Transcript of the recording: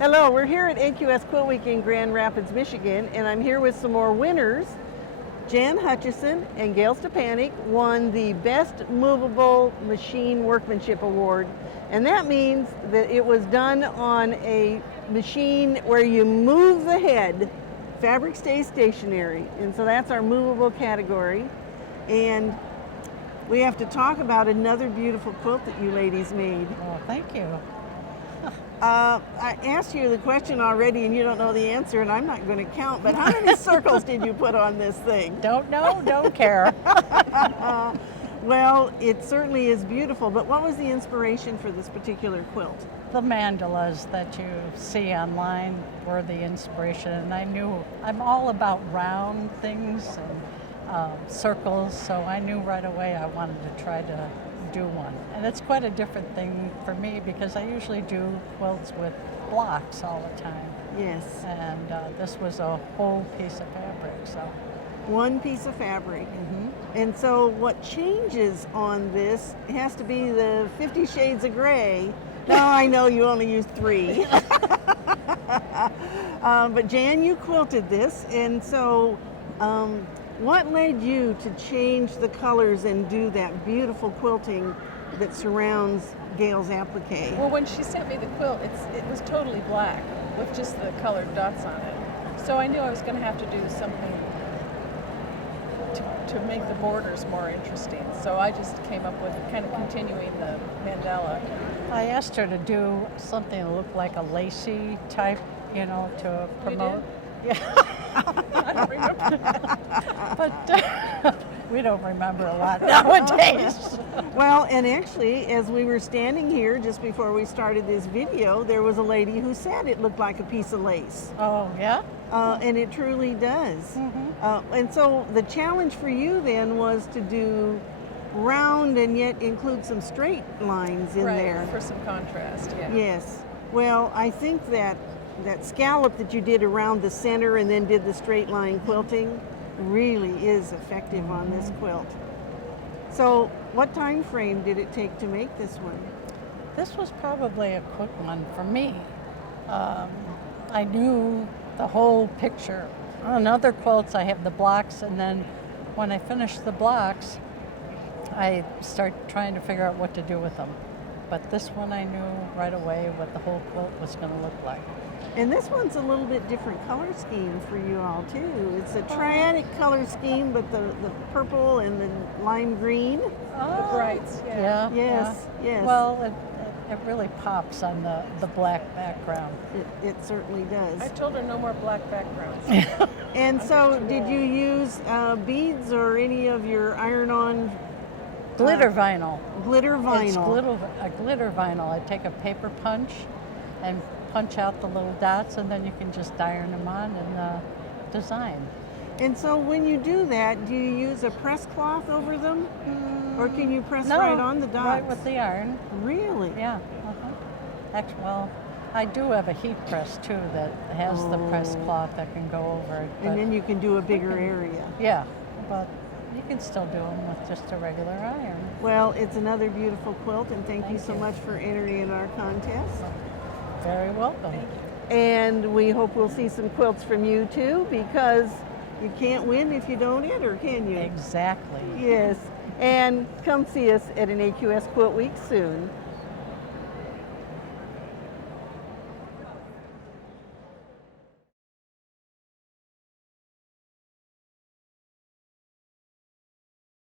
Hello, we're here at AQS QuiltWeek in Grand Rapids, Michigan, and I'm here with some more winners. Jan Hutchison and Gail Stepanek won the Best Movable Machine Workmanship Award, and that means that it was done on a machine where you move the head, fabric stays stationary, and so that's our movable category. And we have to talk about another beautiful quilt that you ladies made. Oh, thank you. I asked you the question already and you don't know the answer, and I'm not going to count, but how many circles did you put on this thing? Don't know, don't care. Well, it certainly is beautiful, but what was the inspiration for this particular quilt? The mandalas that you see online were the inspiration, and I knew I'm all about round things and circles, so I knew right away I wanted to try to do one. And it's quite a different thing for me because I usually do quilts with blocks all the time. Yes. And this was a whole piece of fabric, so. One piece of fabric. Mm-hmm. And so what changes on this has to be the 50 Shades of Gray. Now I know you only used 3. But Jan, you quilted this, and so what led you to change the colors and do that beautiful quilting that surrounds Gail's applique? Well, when she sent me the quilt, it was totally black with just the colored dots on it. So I knew I was going to have to do something to make the borders more interesting. So I just came up with kind of continuing the mandala. I asked her to do something that looked like a lacy type, you know, to promote. Yeah. I don't remember that. But we don't remember a lot nowadays. Well, and actually, as we were standing here just before we started this video, there was a lady who said it looked like a piece of lace. Oh, yeah? And it truly does. Mm-hmm. And so the challenge for you then was to do round and yet include some straight lines in Right, there. for some contrast, yeah. Yes. Well, I think that scallop that you did around the center and then did the straight line quilting really is effective on this quilt. So what time frame did it take to make this one? This was probably a quick one for me. I knew the whole picture. On other quilts, I have the blocks, and then when I finish the blocks, I start trying to figure out what to do with them. But this one I knew right away what the whole quilt was going to look like. And this one's a little bit different color scheme for you all too. It's a triadic color scheme, but the purple and the lime green. The brights, yeah. Yes, yeah. yes. Well, it really pops on the black background. It certainly does. I told her no more black backgrounds. And so did you use beads or any of your iron-on? Glitter vinyl. Glitter vinyl. It's a glitter vinyl. I take a paper punch and punch out the little dots, and then you can just iron them on and design. And so when you do that, do you use a press cloth over them? Or can you press No, right on the dots? right with the iron. Really? Yeah. Actually, well, I do have a heat press too that has the press cloth that can go over it. And then you can do a bigger area. Yeah, but you can still do them with just a regular iron. Well, it's another beautiful quilt, and thank you Thank so you. much for entering in our contest. Very welcome. And we hope we'll see some quilts from you too, because you can't win if you don't enter, can you? Exactly. Yes. And come see us at an AQS Quilt Week soon.